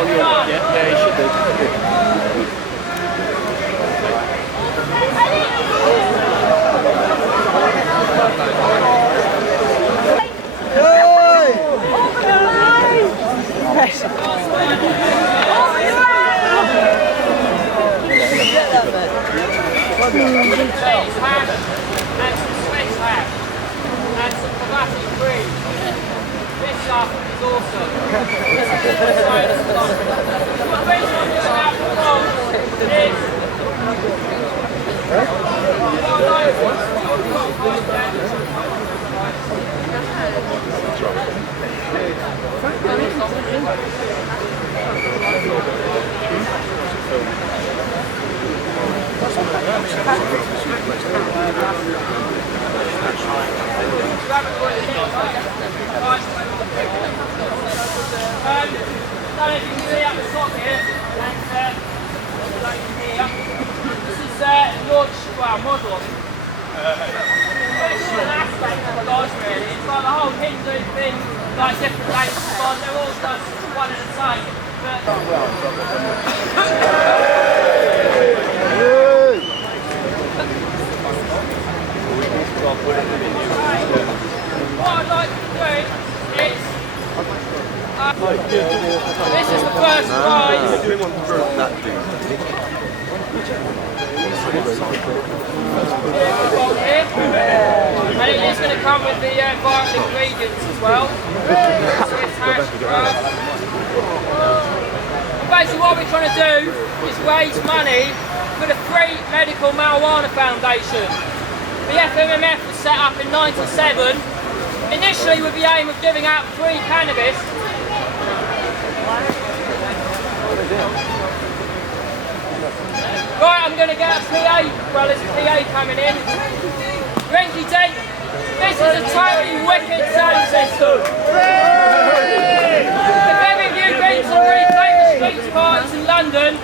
Yeah, you should do. And some Swiss ham and some chromatic cream. This stuff is awesome. What the reason I'm doing that for is I don't know if you can see up the top here, and here. This is launch, well, model. It's an aspect of the lodge really. It's like the whole Hindu thing, like different dates of God, they're all just one and the same. What I'd like to do is this is the first prize. And it is going to come with the vital ingredients as well. Basically what we're trying to do is raise money for the Free Medical Marijuana Foundation. The FMMF was set up in '97, initially with the aim of giving out free cannabis. Right, I'm going to get a PA, well there's a PA coming in. Rinky Dink, this is a totally wicked sound system. If any of you been to Reclaim the Streets parties in London,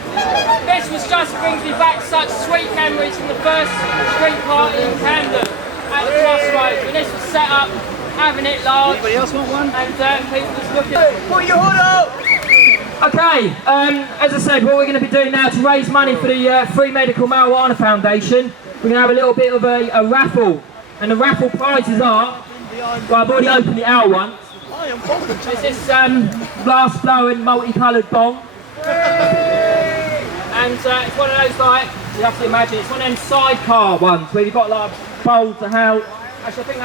this was just brings me back such sweet memories from the first street party in Camden at the Crossroads when this was set up, having it large. Anybody else want one? And people was looking. Put your hood up! Okay, as I said, what we're going to be doing now to raise money for the Free Medical Marijuana Foundation, we're going to have a little bit of a raffle. And the raffle prizes are, well I've already opened it out once. It's this blast blowing multicoloured bong. And it's one of those like, you have to imagine, it's one of them sidecar ones where you've got like a bowl to hold. Actually I think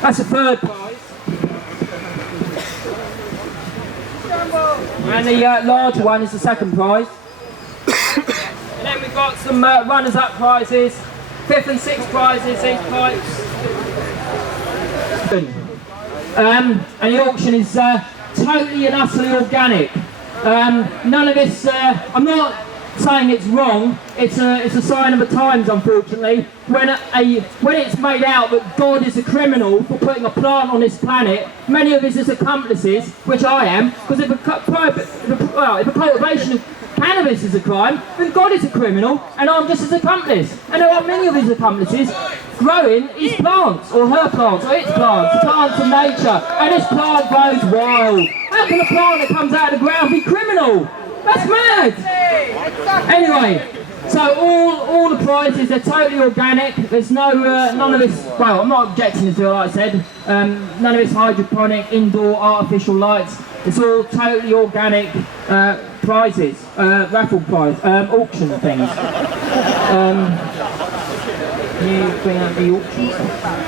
that's the third prize. And the larger one is the second prize. And then we've got some runners-up prizes, 5th and 6th prizes, these pipes. And the auction is totally and utterly organic. None of this, I'm not saying it's wrong, it's a sign of the times unfortunately. When it's made out that God is a criminal for putting a plant on this planet, many of his accomplices, which I am, because if a cultivation of cannabis is a crime, then God is a criminal and I'm just his accomplice. And there are many of his accomplices growing his plants, or her plants, or its plants, the plants of nature, and this plant goes wild. How can a plant that comes out of the ground be criminal? That's mad! Anyway, so all the prizes, they're totally organic. There's no, none of this, well, I'm not objecting to it, like I said. None of this hydroponic, indoor, artificial lights. It's all totally organic prizes, raffle prize, auction things. Can you bring out the auction stuff?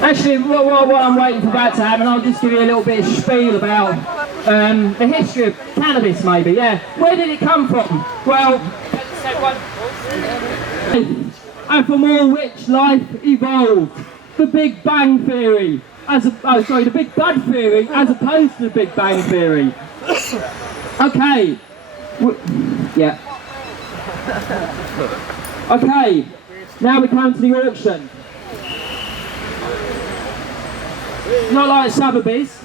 Actually, while I'm waiting for that to happen, I'll just give you a little bit of spiel about the history of cannabis, maybe, yeah. Where did it come from? Well, and from all which life evolved. The Big Bang Theory, the Big Bud Theory, as opposed to the Big Bang Theory. Okay. Yeah. Okay, now we come to the auction. Not like Sotheby's.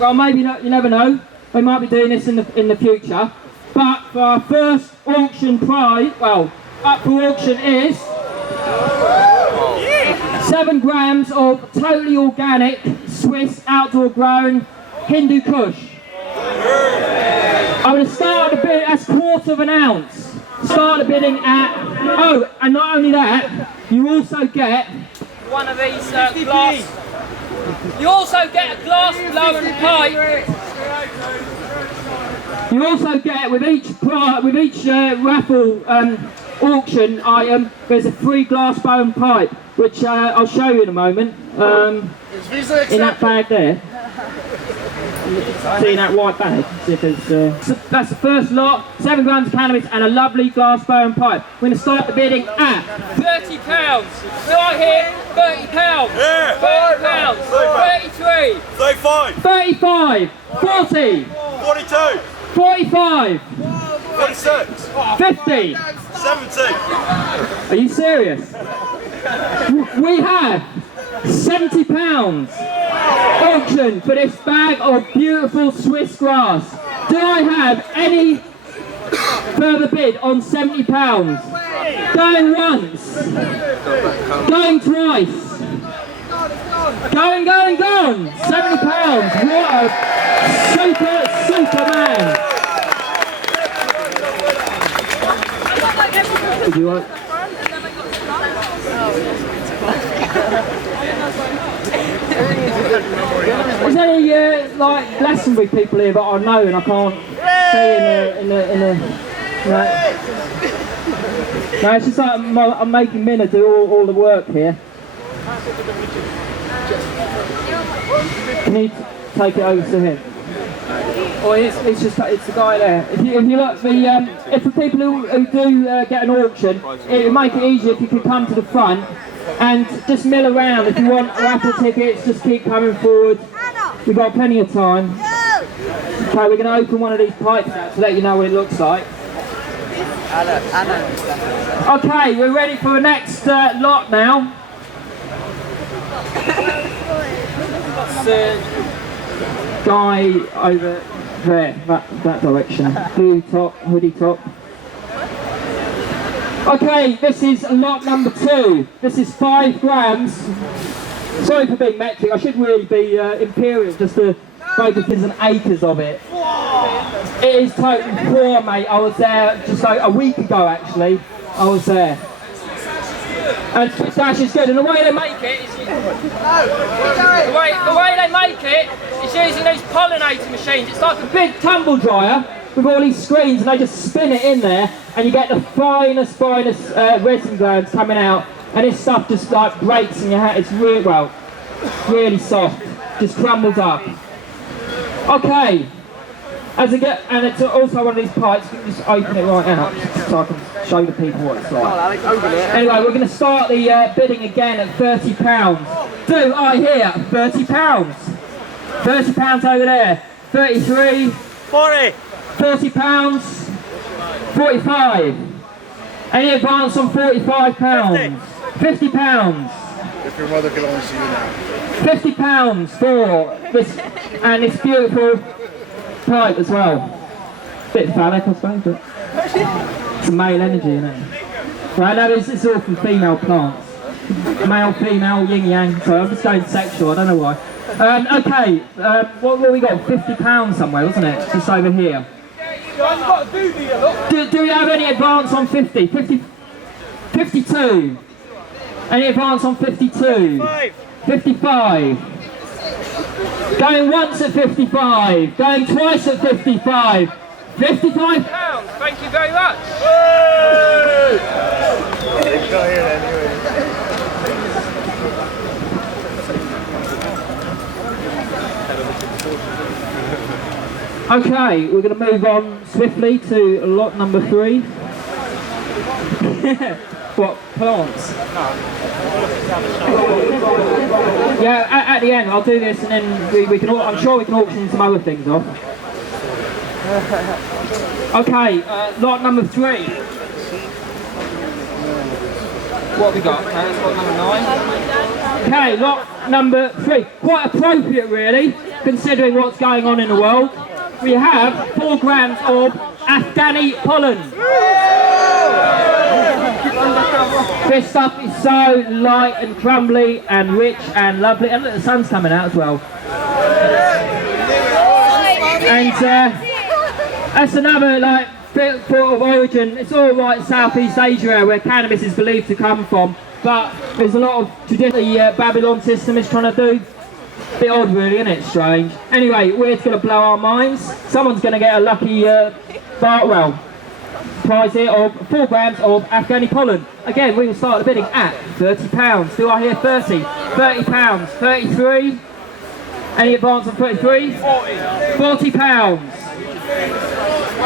Well, maybe not, you never know. They might be doing this in the future. But for our first auction prize, well, up for auction is 7 grams of totally organic, Swiss, outdoor grown Hindu Kush. I'm going to start the bid, that's 1/4 ounce. Start the bidding at, oh, and not only that, you also get one of these glass, you also get a glass blowing pipe. You also get, with each raffle auction item, there's a free glass blown pipe, which I'll show you in a moment, in that bag there. See that white bag? See if it's, so that's the first lot, 7 grams of cannabis and a lovely glass blown pipe. We're going to start the bidding at £30. Right here, £30. Yeah. £30. 33. 35. 35. 40. 42. 45. 46. 50. 70. Are you serious? We have £70 auction for this bag of beautiful Swiss grass. Do I have any further bid on £70? Going once. Going twice. Going. £70. What a super man. Would you like? There's any like Glastonbury people here that I know and I can't see in the no, it's just like I'm making Minna do all the work here. Can you take it over to him? Or it's the guy there. If you look, if the people who do get an auction, it would make it easier if you could come to the front and just mill around. If you want raffle tickets, just keep coming forward. We've got plenty of time. Okay, we're going to open one of these pipes out to let you know what it looks like. Okay, we're ready for the next lot now. Guy over there, that direction. Blue top, hoodie top. Okay, this is lot number 2. This is 5 grams. Sorry for being metric, I should really be imperial just to focus on acres of it. It is totally poor, mate. I was there just like a week ago actually. I was there. And Dash is good, and the way they make it is the way they make it is using these pollinator machines. It's like a big tumble dryer with all these screens, and they just spin it in there, and you get the finest resin glands coming out, and this stuff just like breaks in your hand. It's really soft, just crumbles up. Okay. And it's also one of these pipes, you can just open it right out so I can show the people what it's like. Anyway, we're going to start the bidding again at £30. Do I hear £30? £30 over there. 33. 40. £40. 45. Any advance on £45? £50. If your mother could only see you now. £50 for this and this beautiful pipe as well. Bit phallic, I suppose, but it's male energy, isn't it? Right, no, it's all from female plants. Male, female, yin yang, so I'm just going sexual, I don't know why. Okay, what we got? £50 somewhere, wasn't it? Just over here. Do we have any advance on 50? 52. Any advance on 52? 55. Going once at 55, going twice at 55, £55. Thank you very much. Okay, we're going to move on swiftly to lot number 3. What, plants? Yeah, at the end I'll do this and then we can. I'm sure we can auction some other things off. Okay, lot number 3. What have we got? That's lot number 9. Okay, lot number 3. Quite appropriate really, considering what's going on in the world. We have 4 grams of Afghani pollen. £50. This stuff is so light and crumbly and rich and lovely. And look, the sun's coming out as well. And that's another like port of origin. It's all right in Southeast Asia where cannabis is believed to come from, but there's a lot of traditional Babylon system is trying to do. Bit odd really, isn't it? Strange. Anyway, we're going to blow our minds. Someone's going to get a lucky prize here of 4 grams of Afghani pollen. Again, we will start the bidding at £30. Do I hear 30? £30. 33. Any advance on 33? 40 pounds.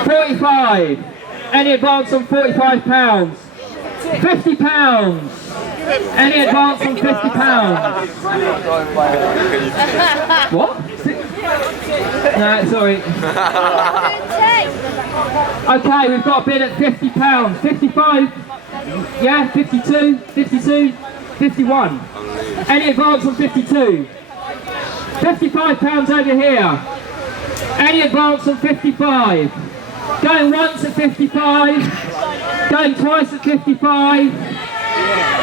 45. Any advance on 45 pounds? 50 pounds. Any advance on 50 pounds? What? No, sorry. Okay, we've got a bid at 50 pounds. 55. Yeah, 52, 52, 51. Any advance on 52? 55 pounds over here. Any advance on 55? Going once at 55. Going twice at 55.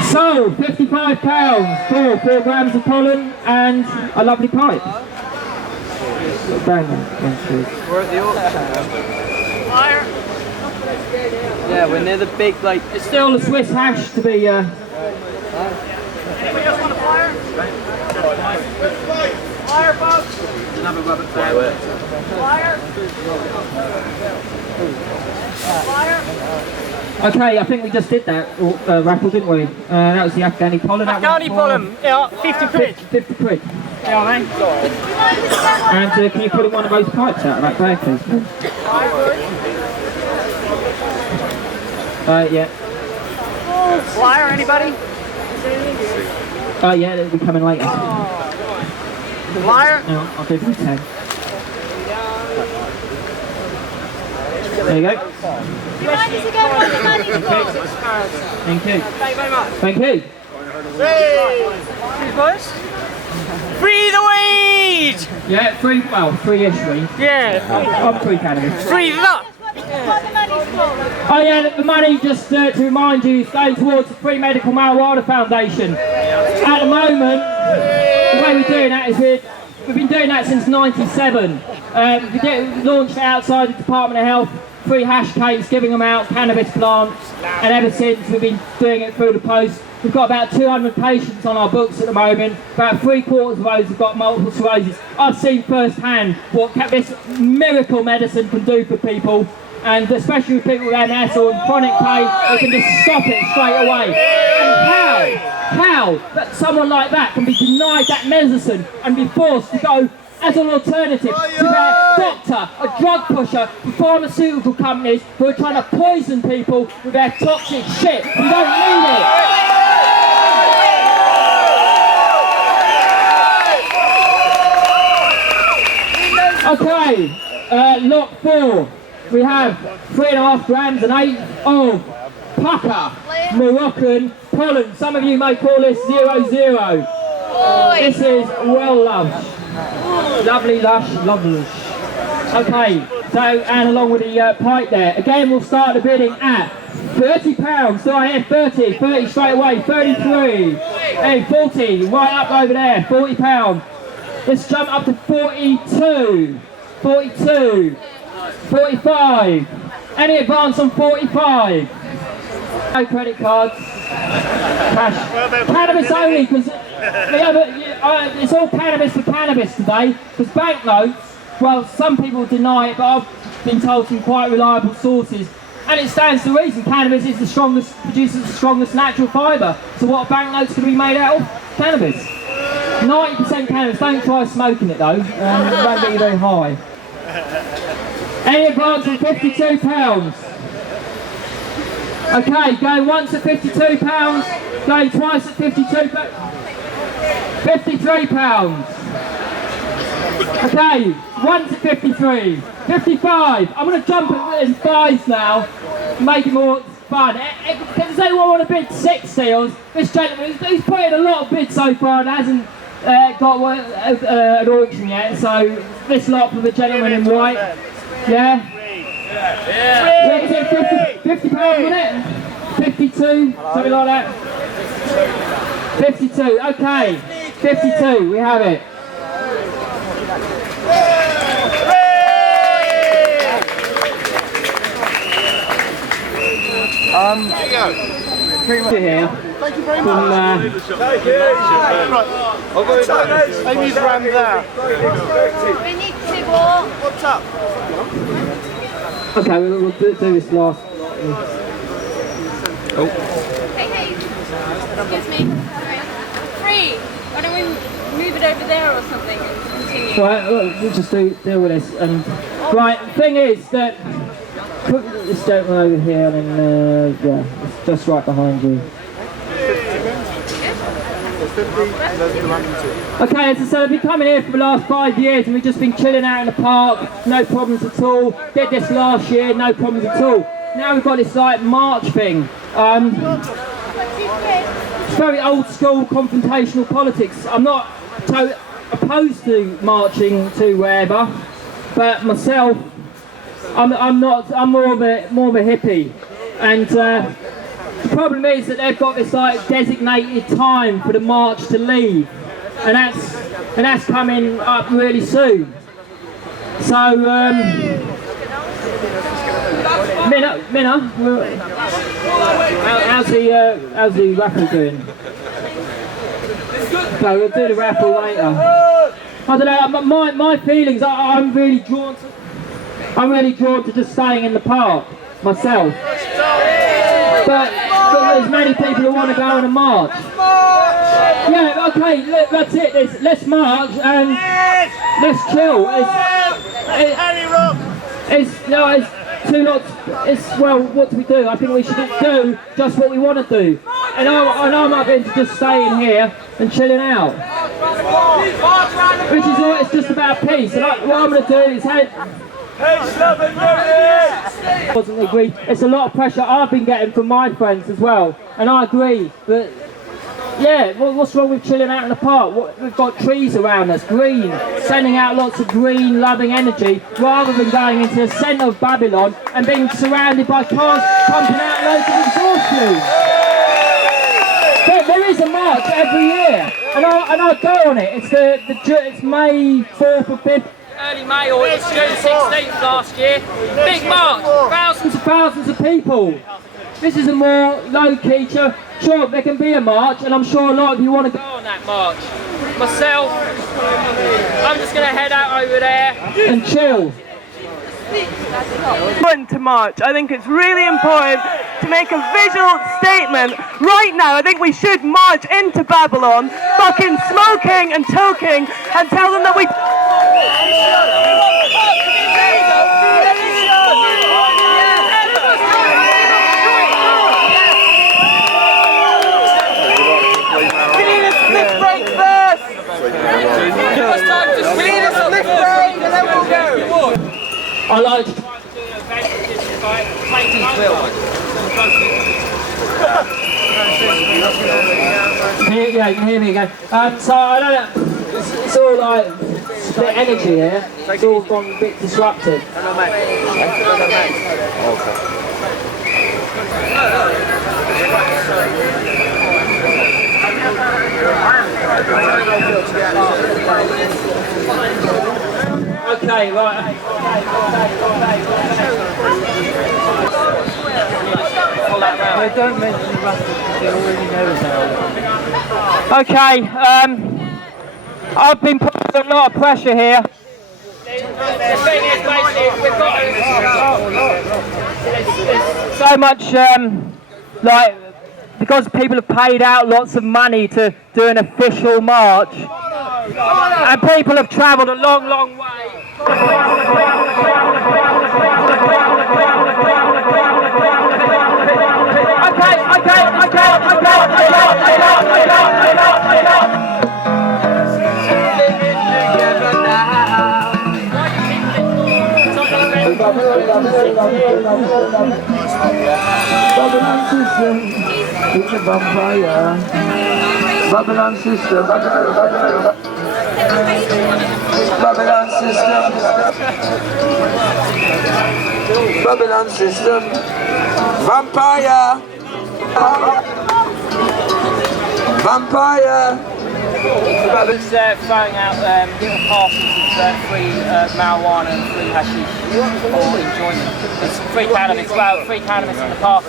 Sold, 55 pounds for 4 grams of pollen and a lovely pipe. We're at the auction. Fire! Yeah, we're near the big, like... It's still the Swiss hash to be... Anybody else want a fire? Fire, folks! Another rubber fire. Fire! Fire! Okay, I think we just did that raffle, didn't we? That was the Afghani pollen. Afghani pollen, yeah, 50 quid. 50 quid. Yeah, mate. And can you put in one of those pipes out of that bag, please? Yeah. Flyer, anybody? Yeah, they'll be coming later. Flyer? No, I'll do 10. There you go. Do you mind if you go on the money spot? Thank you. Thank you very much. Thank you. Hey! Boys? Free the weed! Yeah, free, well, free-ish weed. Yeah. I'm free cannabis. Free that! What the money's for? Oh yeah, the money, just to remind you, is going towards the Free Medical Marijuana Foundation. At the moment, the way we're doing that is we've been doing that since '97. We launched it outside the Department of Health, free hash cakes, giving them out, cannabis plants, and ever since we've been doing it through the post. We've got about 200 patients on our books at the moment. About 3/4 of those have got multiple sclerosis. I've seen firsthand what this miracle medicine can do for people, and especially with people with MS or chronic pain, they can just stop it straight away. And how that someone like that can be denied that medicine and be forced to go as an alternative to their doctor, a drug pusher, for pharmaceutical companies who are trying to poison people with their toxic shit. You don't need it. Okay, lot 4. We have 3.5 grams and 8 of pucker, Moroccan pollen. Some of you may call this 00. This is well loved. Lovely lush, lovely. Okay, so, and along with the pipe there. Again, we'll start the bidding at £30. Do I hear 30? 30 straight away, 33. Hey, 40, right up over there, £40. Let's jump up to 42. 42. 45. Any advance on 45? No credit cards. Cash. Cannabis only, because it's all cannabis for cannabis today. Because banknotes, well, some people deny it, but I've been told from quite reliable sources, and it stands to reason. Cannabis is the strongest, produces the strongest natural fibre. So what are banknotes going to be made out of? Cannabis. 90% cannabis. Don't try smoking it though. It won't get you very high. Any advance on £52? Okay, going once at £52, going twice at £52, £53. Okay, once at 53, 55. I'm going to jump in 5s now, make it more fun. Does anyone want to bid 60? Or this gentleman, he's put in a lot of bids so far and hasn't got an auction yet, so this lot for the gentleman in white. Yeah? What was it, £50, wasn't it? 52, something like that. 52, okay. 52, we have it. Here from Amy's round there. We need to walk. What's up? okay, we'll do this last. Hey, excuse me. Free. Why don't we move it over there or something and continue? Right, we'll just deal with this. And right, the thing is that put this gentleman over here, and then yeah, it's just right behind you. Okay, as I said, I've been coming here for the last 5 years, and we've just been chilling out in the park, no problems at all. Did this last year, no problems at all. Now we've got this like march thing. It's very old school confrontational politics. I'm not opposed to marching to wherever, but myself, I'm more of a hippie, and the problem is that they've got this like designated time for the march to leave, and that's coming up really soon. So Minna, how's the raffle doing? Okay, we'll do the raffle later. I don't know. My feelings. I'm really drawn to just staying in the park myself. But there's many people who want to go on a march. Yeah, okay, that's it. Let's march and let's chill. It's too lots. Well, what do we do? I think we should do just what we want to do. And I'm not going to just stay in here and chilling out. Which is all. It's just about peace. And what I'm going to do is doesn't agree. It's a lot of pressure I've been getting from my friends as well, and I agree. But yeah, what's wrong with chilling out in the park? We've got trees around us, green, sending out lots of green, loving energy, rather than going into the centre of Babylon and being surrounded by cars pumping out loads of exhaust fumes. There is a march every year, and I go on it. It's May 4th or 5th. Early May, or it's June 16th last year. Big march, thousands of people. This is a more low-key, sure there can be a march, and I'm sure a lot of you want to go on that march. Myself, I'm just going to head out over there and chill. Important to march. I think it's really important to make a visual statement. Right now, I think we should march into Babylon, fucking smoking and toking, and tell them that we... We need a split break first! We need a split break and then we'll go! I like to try to do an event which is like 20 yeah, you can hear me again. So I don't know, it's all like split energy here. It's all gone a bit disrupted. Okay, right. They don't mention the raffle, they already know about it. Okay, I've been put under a lot of pressure here. The thing is, basically, we've got so much, like, because people have paid out lots of money to do an official march, and people have travelled a long way. Babylon system, it's a vampire. Babylon system, Babylon system, Babylon system, vampire. Vampire. It's throwing out little parcels of free marijuana and free hashish for enjoyment. It's free cannabis. Well, free cannabis in the park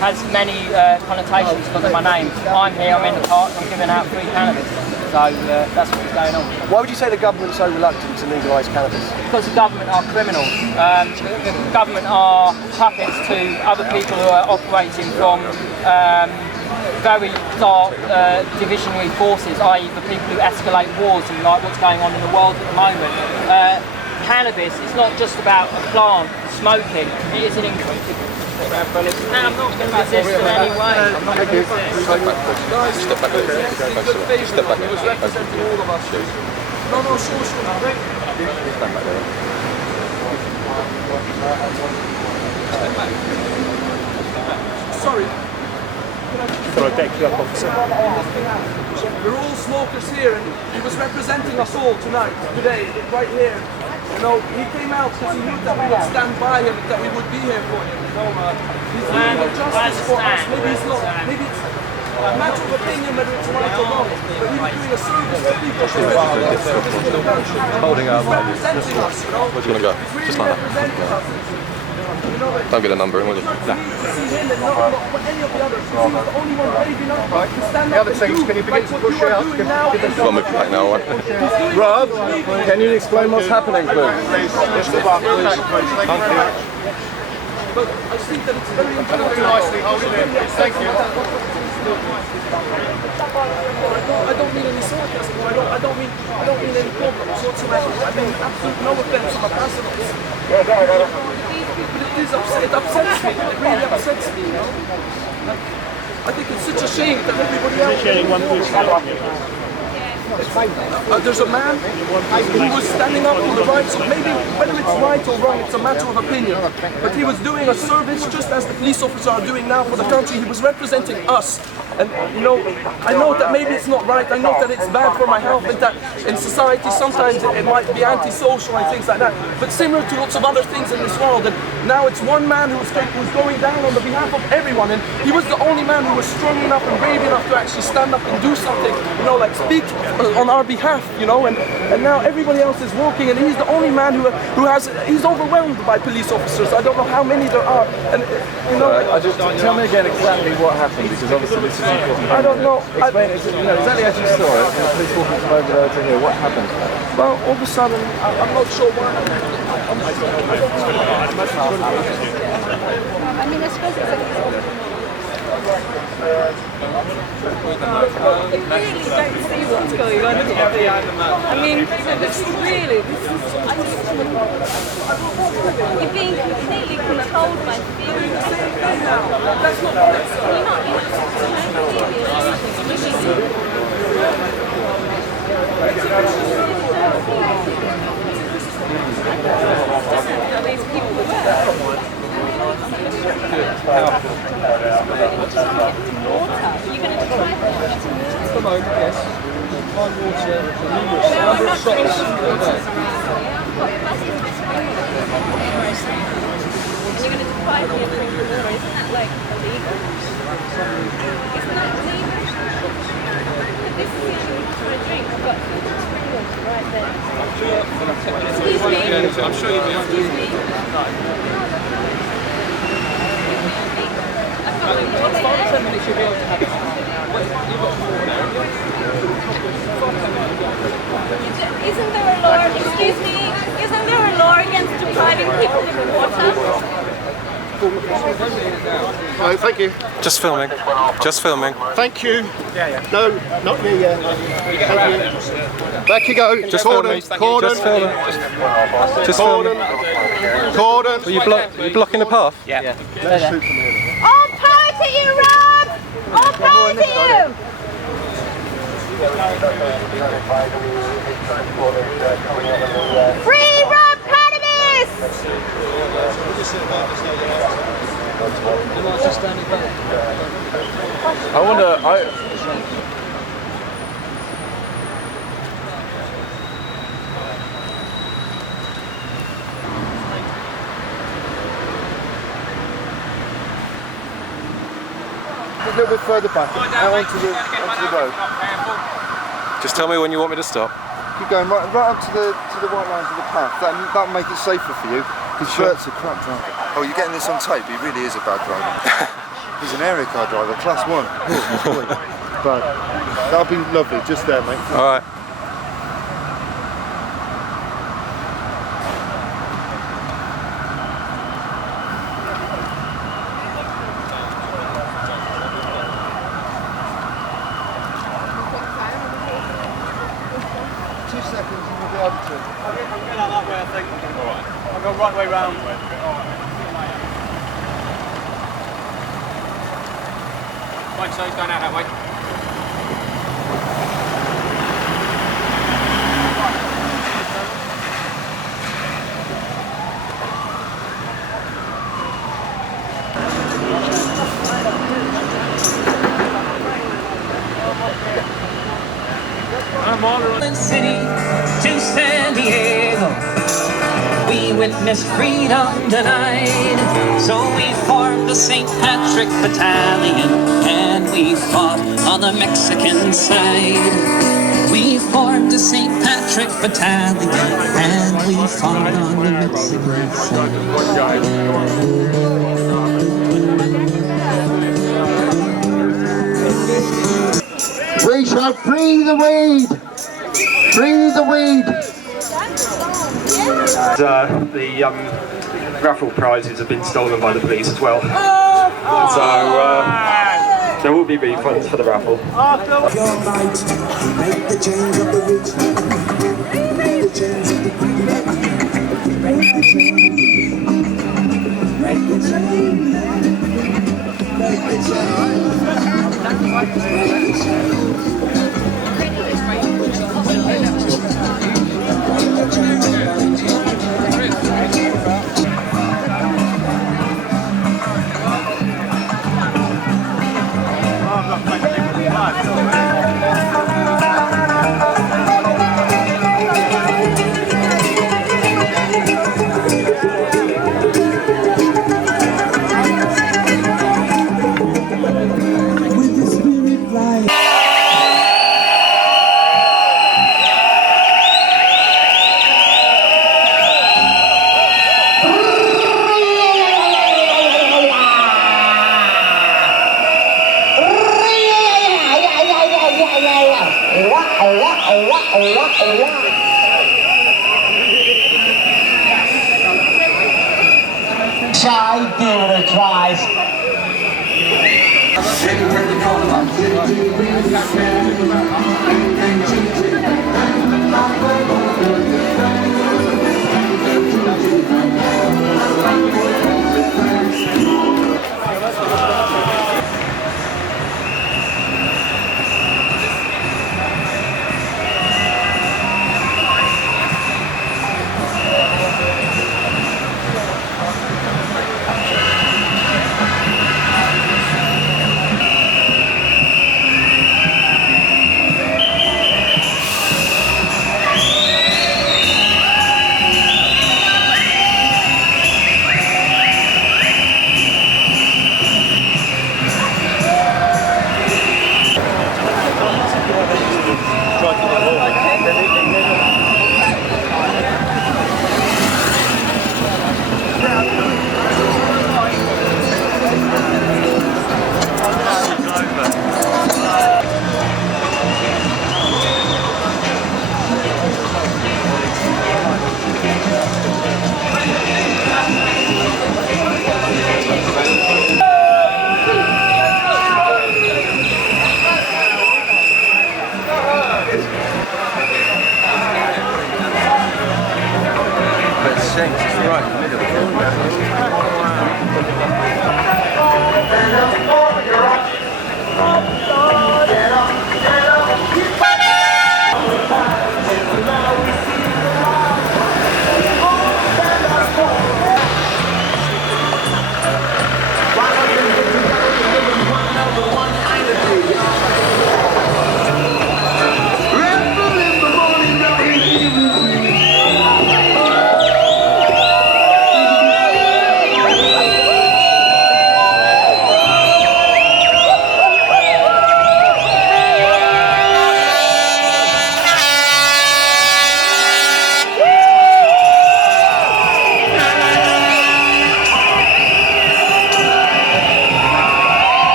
has many connotations because of my name. I'm here, I'm in the park, I'm giving out free cannabis. So that's what's going on. Why would you say the government's so reluctant to legalise cannabis? Because the government are criminals. The government are puppets to other people who are operating from very dark divisionary forces, i.e. the people who escalate wars and like what's going on in the world at the moment. Cannabis is not just about a plant, smoking, it is an incredible. I'm not going to resist in any way. Step back a little bit. Step back. He was representing all of us. No, sure. Stand back there. Sorry. We're all smokers here, and he was representing us all today, right here. You know, he came out because he knew that we would stand by him, that we would be here for him. You know, he's doing justice for us. Maybe it's not. Maybe it's a matter of opinion whether it's right or wrong. But he was doing a service to people. Holding our value. Representing us. You know, Where's you gonna go? Just like that. Don't get a number in, will you? Nah. The other things, can you begin to push out? We'll move back now, all right? Rob, can you explain what's happening, please? But I think that it's very important. Thank you. I don't mean any sarcasm. I don't mean any problems whatsoever. I mean absolute no offense on my personals. But it upsets me. It really upsets me. You know? I think it's such a shame that everybody else. There's a man who was standing up for the rights of, maybe whether it's right or wrong, it's a matter of opinion, but he was doing a service just as the police officers are doing now for the country. He was representing us, and you know, I know that maybe it's not right, I know that it's bad for my health, and that in society sometimes it might be antisocial and things like that, but similar to lots of other things in this world, and now it's one man who's going down on the behalf of everyone, and he was the only man who was strong enough and brave enough to actually stand up and do something, you know, like speak on our behalf, you know, and now everybody else is walking, and he's the only man he's overwhelmed by police officers. I don't know how many there are, and you know. Tell me again exactly what happened, because obviously this is important. I don't know. Explain it, exactly as you saw it, and the police walking from over there to here, what happened? Well, all of a sudden, I'm not sure why. I mean, I suppose it's You really don't see what's going on here. I mean, this is really, you're being completely controlled by fear. That's not right. You're not these people were. You're going to try At the moment, yes. Fine water, numerous number of shops. You're going to deprive me of drinking water. Isn't that like illegal? Isn't that illegal? But this is the only water I drink. I've got spring water right there. Excuse me. I'm sure you'll be able to. Excuse me. About 5-10 minutes you'll be able to have it. Isn't there a law, excuse me, isn't there a law against depriving people of water? Oh, thank you. Just filming. Just filming. Thank you. No, not me yet. Thank you. Back you go. Just Cordon. filming. Cordon. Just filming. Just Cordon. filming. Cordon. Are you blocking the path? Yeah. All power to you, Rob! All power to you! Free Rob Cannabis! I wonder. little bit further back, out onto the road. Just tell me when you want me to stop. Keep going right up to the white lines of the path. That'll make it safer for you, because Bert's a crap driver. Oh, you're getting this on tape? He really is a bad driver. He's an area car driver, class 1. Oh, but that'll be lovely, just there, mate. All right. I'll get out that way, I think. Alright. I'll go right way round. Right, so he's going out that way. City to San Diego, we witnessed freedom denied. So we formed the St. Patrick Battalion and we fought on the Mexican side. We formed the St. Patrick Battalion and we fought on the Mexican side. We shall free the weed! Free the weed! The raffle prizes have been stolen by the police as well. So there will be refunds for the raffle. Try, give it a try.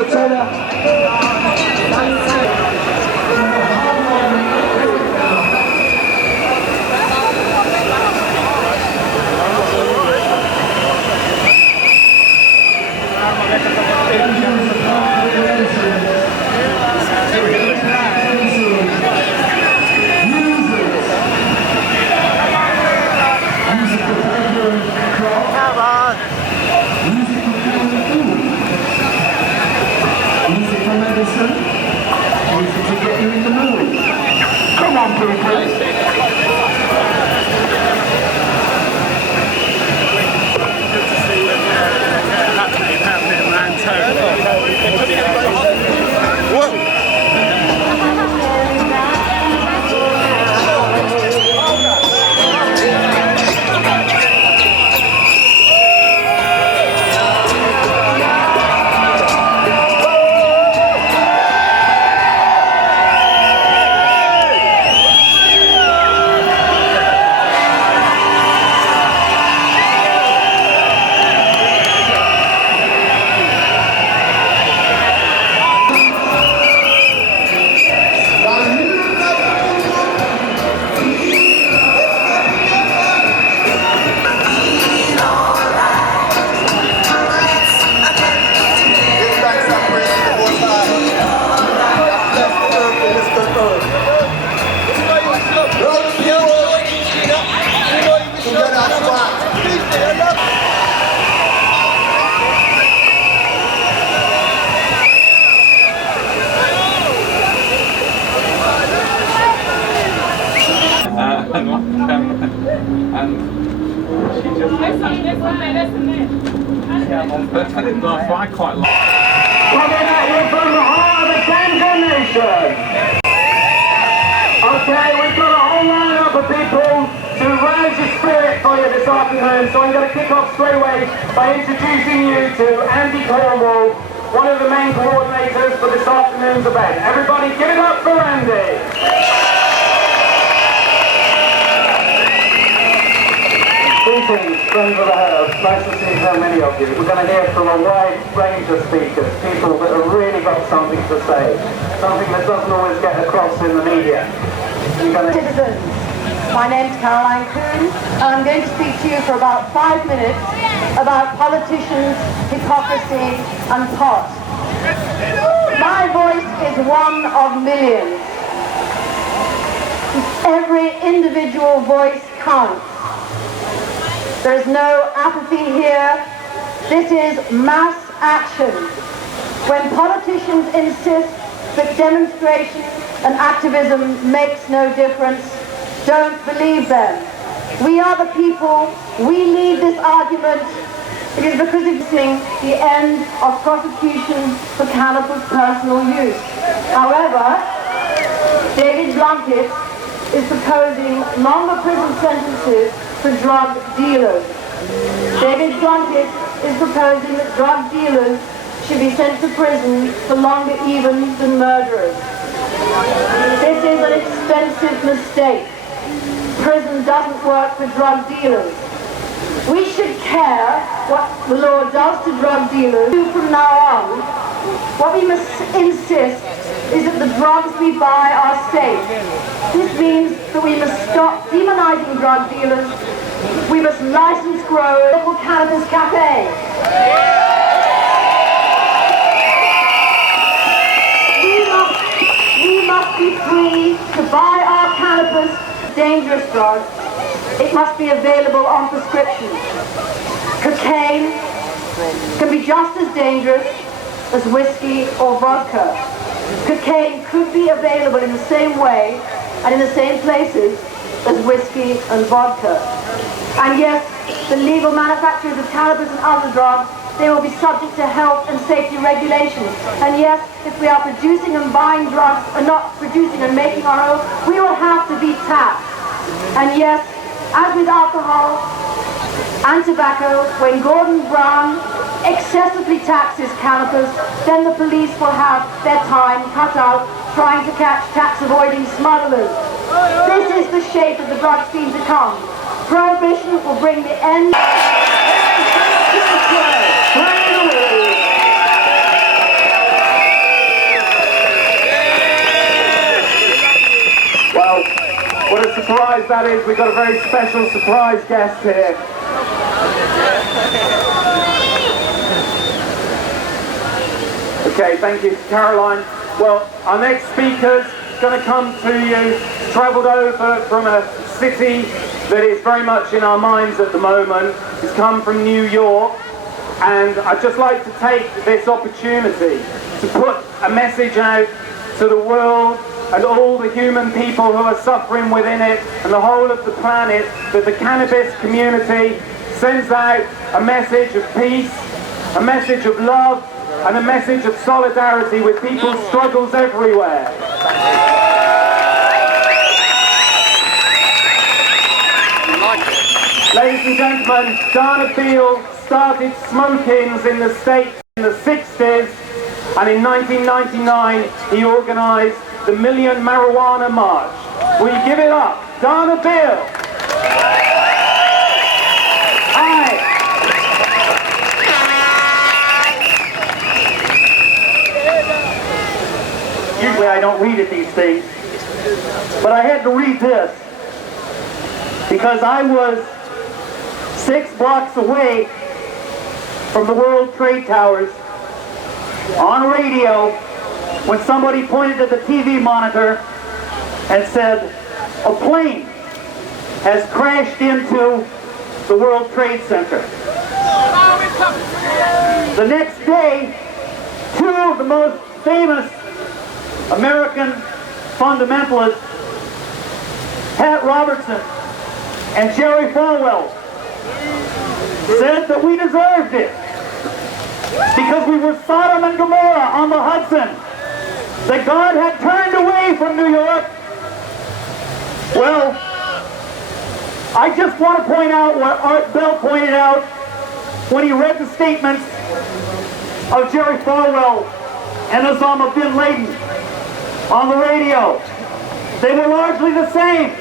the tenor. Come on, people. I didn't know if I quite like. Coming at you from the heart of the Ganja Nation. Okay, we've got a whole lineup of people to raise your spirit for you this afternoon, so I'm going to kick off straight away by introducing you to Andy Cornwall, one of the main coordinators for this afternoon's event. Everybody give it up for Andy. Greetings, friends of the house. Nice to see so many of you. We're going to hear from a wide range of speakers, people that have really got something to say, something that doesn't always get across in the media. Citizens, my name's Caroline Kuhn, and I'm going to speak to you for about 5 minutes about politicians, hypocrisy, and pot. My voice is one of millions. Every individual voice counts. There is no apathy here. This is mass action. When politicians insist that demonstration and activism makes no difference, don't believe them. We are the people. We lead this argument. It is because of the end of prosecution for cannabis personal use. However, David Blunkett is proposing longer prison sentences for drug dealers. David Blunkett is proposing that drug dealers should be sent to prison for longer even than murderers. This is an expensive mistake. Prison doesn't work for drug dealers. We should care what the law does to drug dealers. From now on, what we must insist is that the drugs we buy are safe. This means that we must stop demonizing drug dealers. We must license growers. Local cannabis cafe. We must be free to buy our cannabis. Dangerous drugs. It must be available on prescription. Cocaine can be just as dangerous as whiskey or vodka. Cocaine could be available in the same way and in the same places as whiskey and vodka. And yes, the legal manufacturers of cannabis and other drugs, they will be subject to health and safety regulations. And yes, if we are producing and buying drugs and not producing and making our own, we will have to be taxed. And yes, as with alcohol and tobacco, when Gordon Brown excessively taxes cannabis, then the police will have their time cut out trying to catch tax-avoiding smugglers. This is the shape of the drug scene to come. Prohibition will bring the end. surprise that is. We've got a very special surprise guest here. Okay, thank you, Caroline. Well, our next speaker's going to come to you, travelled over from a city that is very much in our minds at the moment. He's come from New York, and I'd just like to take this opportunity to put a message out to the world and all the human people who are suffering within it and the whole of the planet, that the cannabis community sends out a message of peace, a message of love, and a message of solidarity with people's struggles everywhere. Ladies and gentlemen, DVPAL started smokings in the States in the 60s, and in 1999 he organised the Million Marijuana March. Will you give it up? DVPAL! Hi! Usually I don't read at these things, but I had to read this because I was 6 blocks away from the World Trade Towers on radio when somebody pointed to the TV monitor and said, a plane has crashed into the World Trade Center. The next day, 2 of the most famous American fundamentalists, Pat Robertson and Jerry Falwell, said that we deserved it because we were Sodom and Gomorrah on the Hudson, that God had turned away from New York. Well, I just want to point out what Art Bell pointed out when he read the statements of Jerry Falwell and Osama bin Laden on the radio. They were largely the same.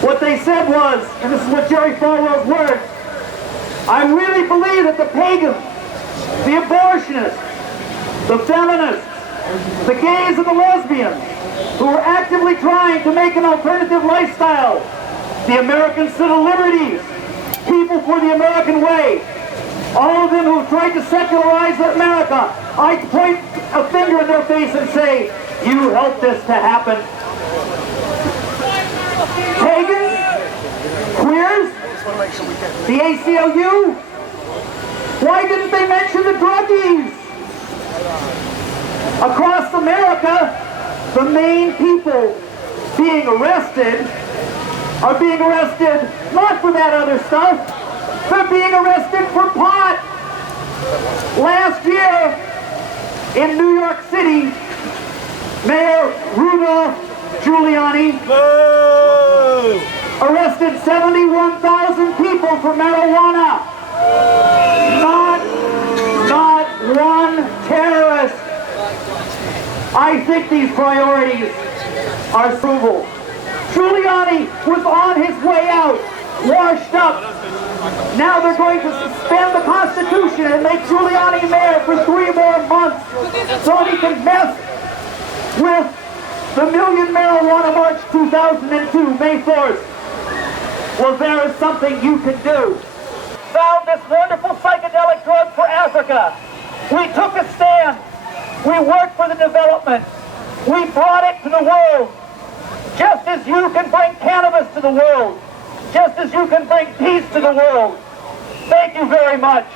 What they said was, and this is what Jerry Falwell's words, I really believe that the pagans, the abortionists, the feminists, the gays and the lesbians, who were actively trying to make an alternative lifestyle, the American civil liberties, people for the American way, all of them who tried to secularize America, I point a finger in their face and say, you helped this to happen. Pagans, queers, the ACLU, why didn't they mention the druggies? Across America, the main people being arrested are being arrested not for that other stuff, they're being arrested for pot. Last year in New York City, Mayor Rudolph Giuliani arrested 71,000 people for marijuana. Not one terrorist. I think these priorities are frugal. Giuliani was on his way out, washed up. Now they're going to suspend the Constitution and make Giuliani mayor for 3 more months so that he can mess with the Million Marijuana March 2002, May 4th. Well, there is something you can do. Found this wonderful psychedelic drug for Africa. We took a stand. We worked for the development. We brought it to the world. Just as you can bring cannabis to the world. Just as you can bring peace to the world. Thank you very much.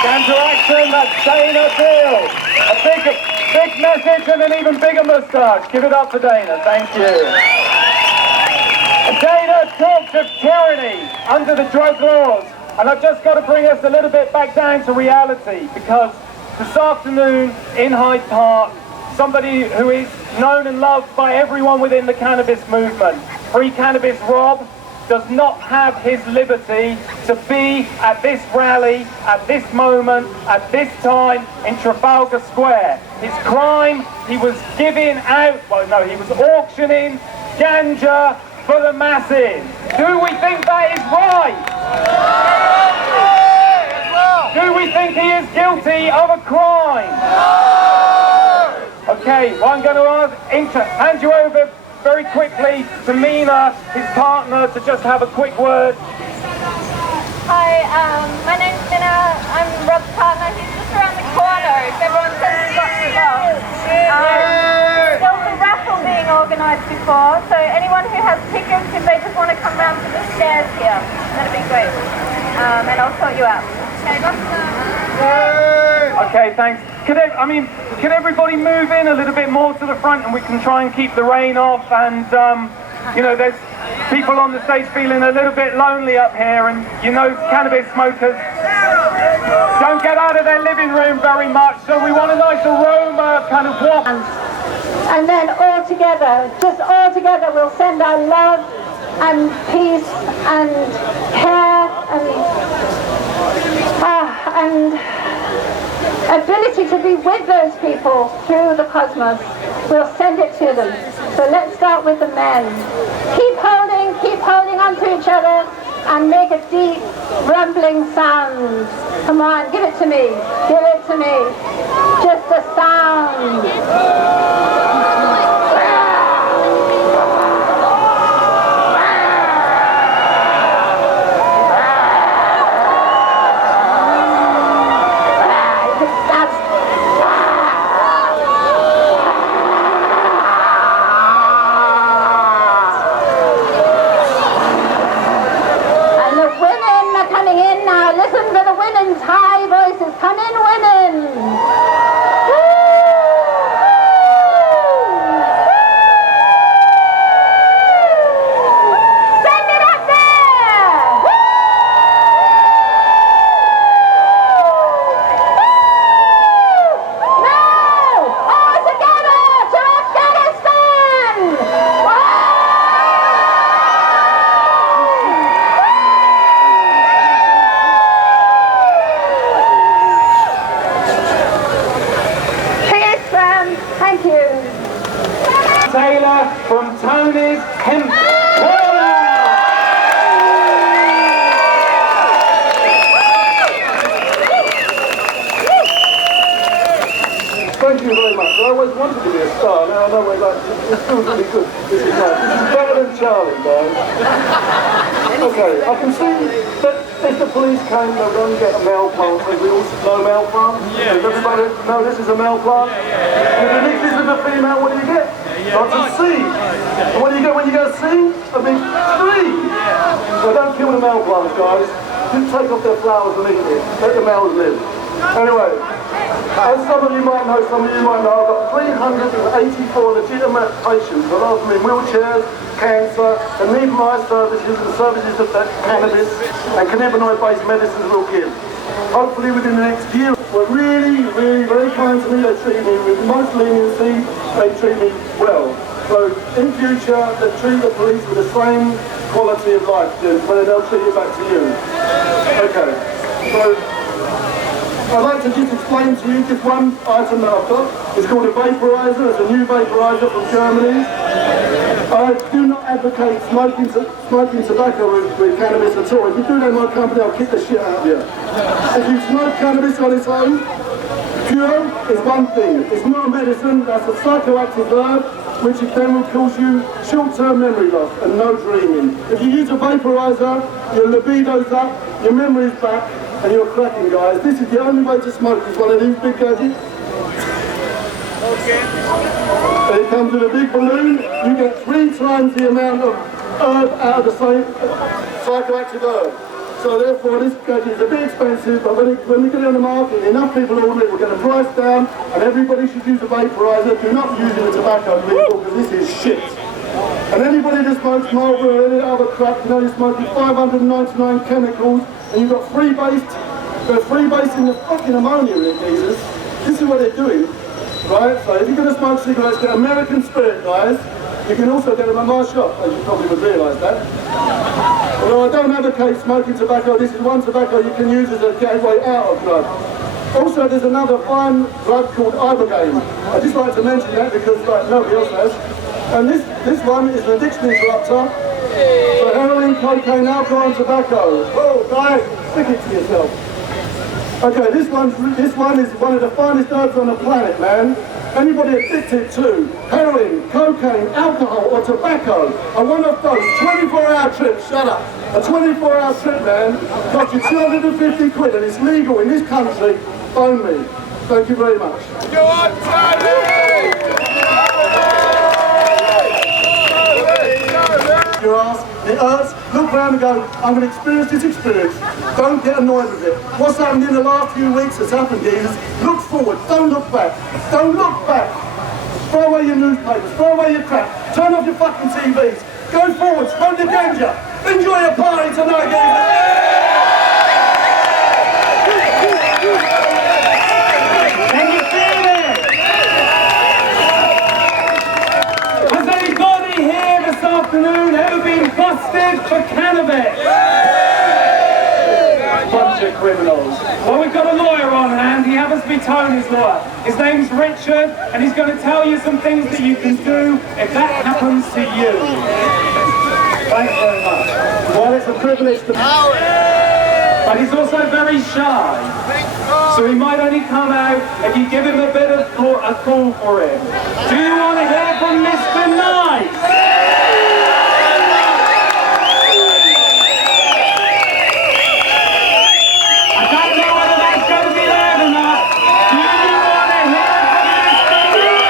Stand to action, that's Dana Beal. A big message and an even bigger moustache. Give it up for Dana, thank you. Dana talked of tyranny under the drug laws. And I've just got to bring us a little bit back down to reality, because this afternoon in Hyde Park, somebody who is known and loved by everyone within the cannabis movement, Free Cannabis Rob, does not have his liberty to be at this rally, at this moment, at this time in Trafalgar Square. His crime, he was giving out, well no, he was auctioning ganja for the masses. Do we think that is right? Do we think he is guilty of a crime? Okay, well, I'm going to hand you over very quickly to Mina, his partner, to just have a quick word. Hi, my name's Mina. I'm Rob's partner. He's just around the corner. If everyone says he's got to go. There was a raffle being organised before, so anyone who has tickets, if they just want to come round to the stairs here, that'd be great. And I'll sort you out. Okay, thanks. Can everybody move in a little bit more to the front, and we can try and keep the rain off? And you know, there's people on the stage feeling a little bit lonely up here, and you know, cannabis smokers don't get out of their living room very much, so we want a nice aroma kind of walk. And then all together, just all together, we'll send our love and peace and care and ability to be with those people through the cosmos. We'll send it to them. So let's start with the men. Keep holding onto each other and make a deep, rumbling sound. Come on, give it to me. Give it to me. Just a sound. Come in, women! Send it up there! Now, all together to Afghanistan! Thank you. Taylor from Tony's Hemp Corner. Thank you very much. I always wanted to be a star. Now I know where this feels really good. This is nice. This is better than Charlie, guys. Okay, I can see that if the police came, they're going to get a male plant. We all know male plants. Yeah. Does everybody know this is a male plant? And if you mix this with a female, what do you get? Lots of seed. And what do you get when you get a seed? A big tree. So don't kill the male plants, guys. Just take off their flowers and eat it. Let the males live. Anyway, as some of you might know, some of you might know, I've got 384 legitimate patients, a lot of them in wheelchairs, cancer, and need my services and services that cannabis and cannabinoid-based medicines will give. Hopefully within the next year. Were really, really very kind to me. They treat me with most leniency. They treat me well. So in future, they treat the police with the same quality of life, but they'll treat it back to you. Okay. So I'd like to just explain to you just one item that I've got. It's called a vaporizer. It's a new vaporizer from Germany. I do not advocate smoking tobacco with cannabis at all. If you do that in my company, I'll kick the shit out of you. If you smoke cannabis on its own, pure is one thing. It's not a medicine, that's a psychoactive herb, which then will cause you short-term memory loss and no dreaming. If you use a vaporizer, your libido's up, your memory's back, and you're cracking, guys. This is the only way to smoke, is one of these big gadgets. Okay. It comes with a big balloon. You get 3 times the amount of herb out of the same psychoactive herb. So therefore this gadget is a bit expensive, but when we get it on the market, enough people order it, we'll get the price down, and everybody should use a vaporizer. Do not use it with tobacco, people, because this is shit. And anybody that smokes Marlboro or any other crap, you know, you're smoking 599 chemicals, and you've got they're freebasing the fucking ammonia in it, Jesus. This is what they're doing, right? So if you're going to smoke cigarettes, get American Spirit, guys. You can also get them at my shop, as you probably would realise that. Although I don't advocate smoking tobacco, this is one tobacco you can use as a gateway out of drug. Also, there's another fine drug called Ibogaine. I'd just like to mention that because nobody else has. And this one is an addiction interrupter for heroin, cocaine, alcohol and tobacco. Oh, guys, stick it to yourself. Okay, this one is one of the finest herbs on the planet, man. anybody addicted to heroin, cocaine, alcohol or tobacco, and one of those 24-hour trips, shut up, a 24-hour trip, man, costs you 250 quid and it's legal in this country, phone me. Thank you very much. Go on, Tony! Your ass, it hurts, look round and go, I'm going to experience this experience. Don't get annoyed with it. What's happened in the last few weeks that's happened is, look forward, don't look back. Don't look back. Throw away your newspapers, throw away your crap, turn off your fucking TVs. Go forward, smoke your ganja. Enjoy your party tonight, guys. Can you feel it? Has anybody here this afternoon ever been busted for cannabis? Bunch of criminals. Well, we've got a lawyer on hand. He happens to be Tony's lawyer. His name's Richard, and he's going to tell you some things that you can do if that happens to you. Thanks very much. Well, it's a privilege to... But he's also very shy, so he might only come out if you give him a bit of a call for him. Do you want to hear from Mr. Nice? I don't know whether that's going to be loud enough. Do you want to hear from Mr. Nice?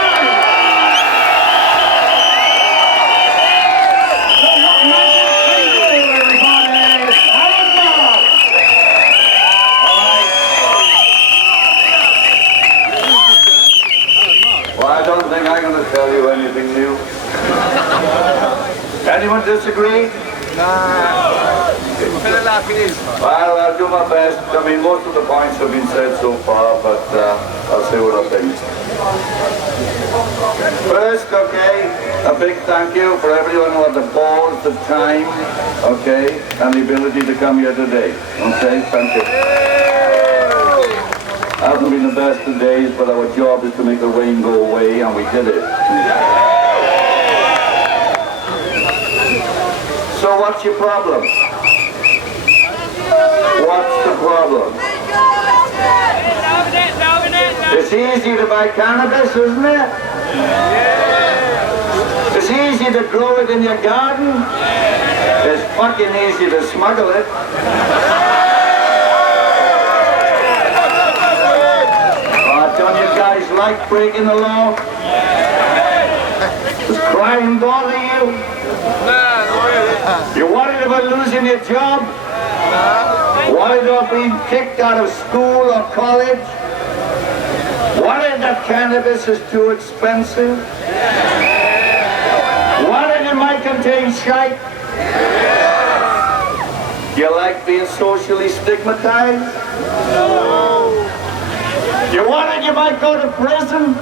Well, I don't think I'm going to tell you anything new. Anyone disagree? Well, I'll do my best. I mean, most of the points have been said so far, but I'll say what I think. First, okay, a big thank you for everyone who had the balls, the time, okay, and the ability to come here today. Okay, thank you. Hasn't been the best of days, but our job is to make the rain go away, and we did it. So what's your problem? What's the problem? It's easy to buy cannabis, isn't it? It's easy to grow it in your garden. It's fucking easy to smuggle it. Don't you guys like breaking the law? Does crime bother you? You're worried about losing your job? Worried about being kicked out of school or college? Worried that cannabis is too expensive? Worried it might contain shite? Do you like being socially stigmatized? You worried you might go to prison?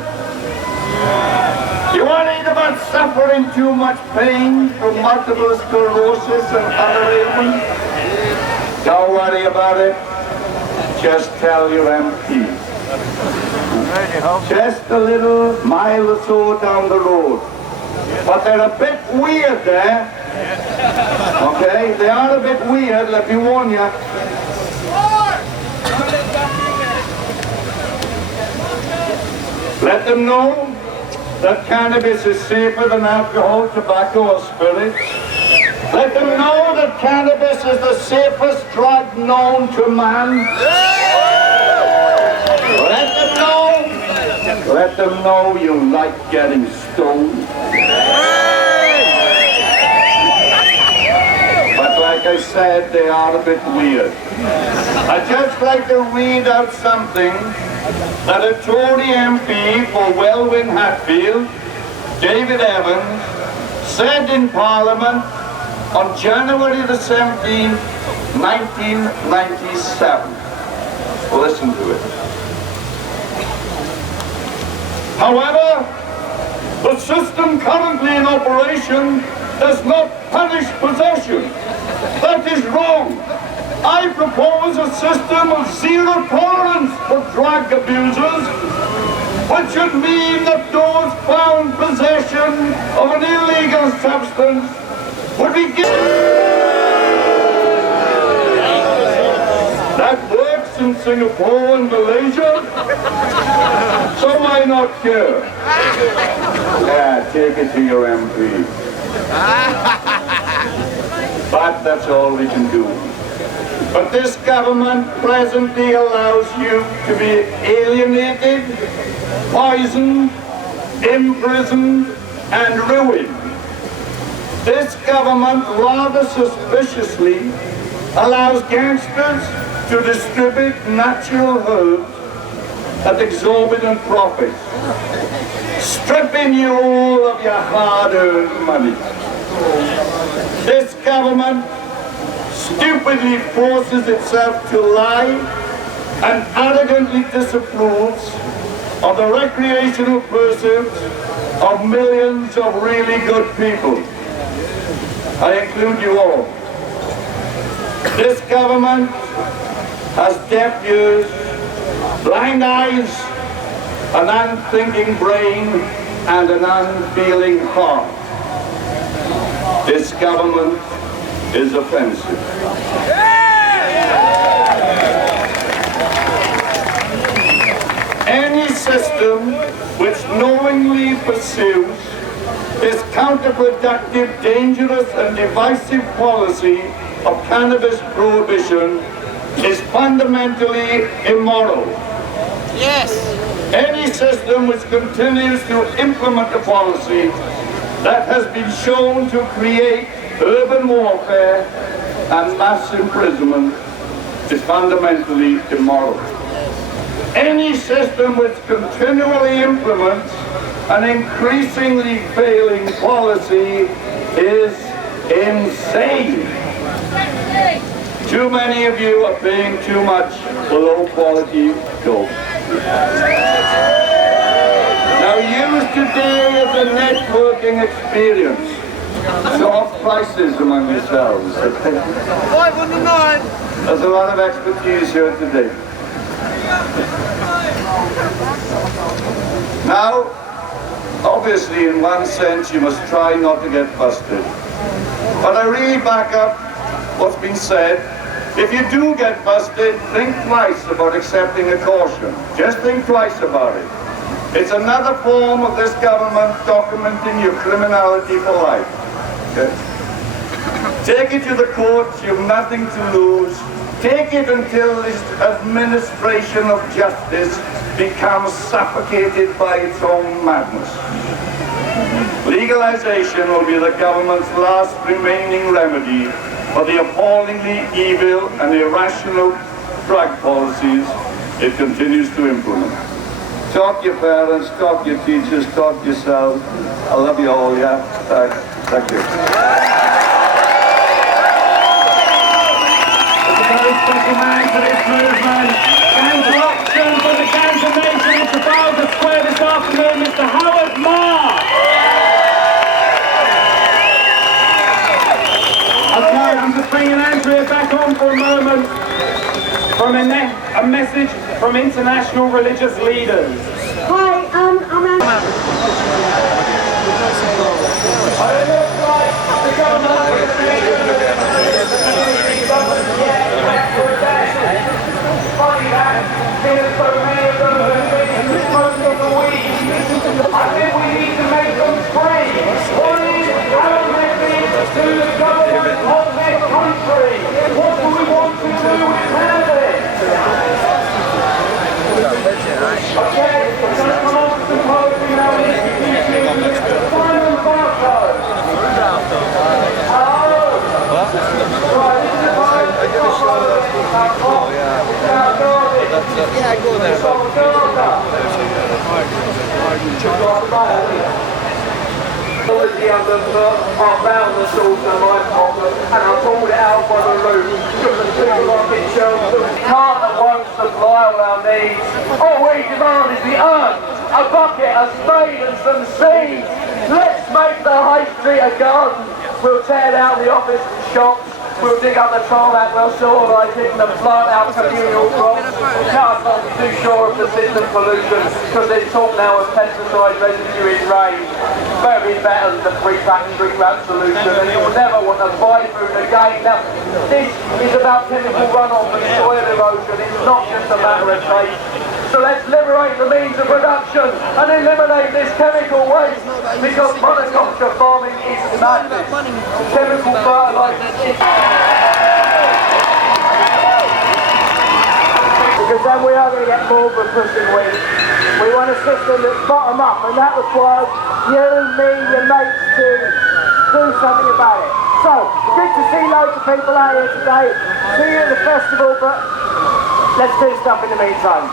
You worried about suffering too much pain from multiple sclerosis and other ailments? Don't worry about it. Just tell your MP. Just a little mile or so down the road. But they're a bit weird there. Okay? They are a bit weird, let me warn you. Let them know that cannabis is safer than alcohol, tobacco or spirits. Let them know that cannabis is the safest drug known to man. Let them know you like getting stoned. But like I said, they are a bit weird. I'd just like to read out something that a Tory MP for Welwyn Hatfield, David Evans, said in Parliament on January the 17th, 1997. Listen to it. However, the system currently in operation does not punish possession. That is wrong. I propose a system of zero tolerance for drug abusers, which should mean that those found possession of an illegal substance would be given. That works in Singapore and Malaysia? Some might not care. Yeah, take it to your MP. But that's all we can do. But this government presently allows you to be alienated, poisoned, imprisoned, and ruined. This government rather suspiciously allows gangsters to distribute natural herbs at exorbitant profits, stripping you all of your hard-earned money. This government stupidly forces itself to lie and arrogantly disapproves of the recreational pursuits of millions of really good people. I include you all. This government has deaf ears, blind eyes, an unthinking brain, and an unfeeling heart. This government is offensive. Any system which knowingly pursues this counterproductive, dangerous, and divisive policy of cannabis prohibition is fundamentally immoral. Yes. Any system which continues to implement a policy that has been shown to create urban warfare and mass imprisonment is fundamentally immoral. Any system which continually implements an increasingly failing policy is insane. Too many of you are paying too much for low-quality dope. Now use today as a networking experience. Soft prices among yourselves. 509. There's a lot of expertise here today. Now, obviously, in one sense, you must try not to get busted. But I really back up what's been said. If you do get busted, think twice about accepting a caution. Just think twice about it. It's another form of this government documenting your criminality for life. Okay? Take it to the courts, you have nothing to lose. Take it until this administration of justice becomes suffocated by its own madness. Legalization will be the government's last remaining remedy for the appallingly evil and irrational drug policies it continues to implement. Talk to your parents, talk to your teachers, talk to yourselves. I love you all, yeah? Thank you. It's a very special man for this movement. Gangster option for the Gangster Nation in Trafalgar Square this afternoon, Mr. Howard Marr. Okay, I'm just bringing Andrea back on for a moment from a message from international religious leaders. Hi, I'm Andrea. I think we need to make them free. What is our message to the government of this country? What do we want to do with cannabis? Okay, we're going to come on to some poetry now. Simon Barco. Hello. Right, this is the poem. Yeah, I go there. I found the source of my problem and I pulled it out by the roots. Took the two rocket shells. Can't and won't supply all our needs. All we demand is the earth, a bucket, a spade and some seeds. Let's make the High Street a garden. We'll tear down the office and shops. We'll dig up the tarmac, we'll soilise it and plant out communal crops. Now I'm not too sure of the system pollution because there's talk now of pesticide residue in rain. Very better than the pre-packed street rat solution and you'll never want to buy food again. Now this is about chemical runoff and soil emotion, it's not just a matter of taste. So let's liberate the means of production and eliminate this chemical waste, because monoculture farming is madness. Chemical fertilizers. Because then we are going to get more than pushing weeds. We want a system that's bottom up, and that requires you, me, your mates to do something about it. So, good to see loads of people out here today. See you at the festival, but let's do stuff in the meantime.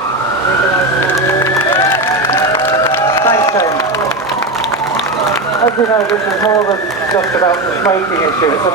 Thanks, James. As you know, this is more than just about the smoking issue. It's